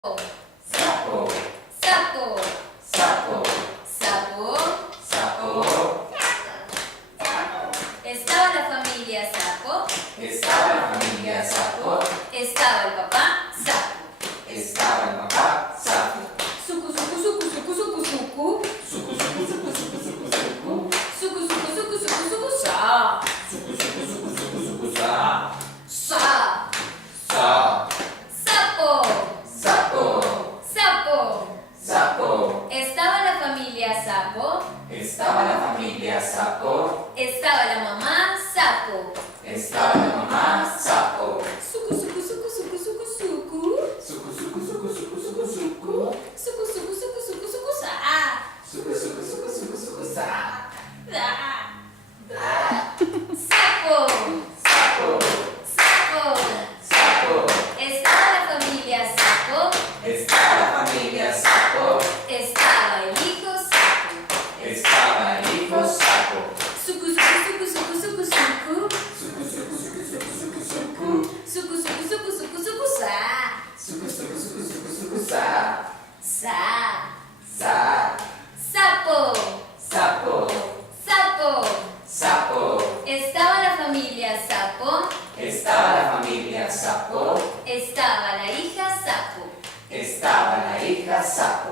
Sapo, Sapo, sapo, sapo. sapo. Estaba la familia Sapo. Estaba la familia sapo. Estaba el papá Sapo. Estaba el papá sapo. Suku, suku, suku, suku, suku, suku. Suku, suku, suku, suku, suku, suku. Suku, suku, suku, suku, suku, sa. Suku, suku, suku, suku, suku, sa. Sa. Sa. Sapo. Sapo. Sapo. Sapo. Estaba la familia Sapo. Estaba la familia sapo. Estaba la mamá Sapo. Estaba la mamá sapo. Suku, suku, suku, suku, suku, suku. Suku, suku, suku, suku, suku, suku. Suku, suku, suku, suku, suku, sa. Suku, suku, suku, suku, suku, sa. Sa. Sapo. Sapo. Sapo. Sapo. Estaba la familia Sapo. Estaba la familia sapo. Estaba el hijo Sapo. Estaba el hijo sapo. Suku, suku, suku, suku, suku, suku. Suku, suku, suku, suku, suku, suku. Suku, suku, suku, suku, suku, sa. Suku, suku, suku, suku, suku, sa. Sa. Sa. Sapo. Sapo. Sapo. Sapo. Estaba la familia Sapo. Estaba la familia sapo. Estaba la hija Sapo. Estaba la hija sapo.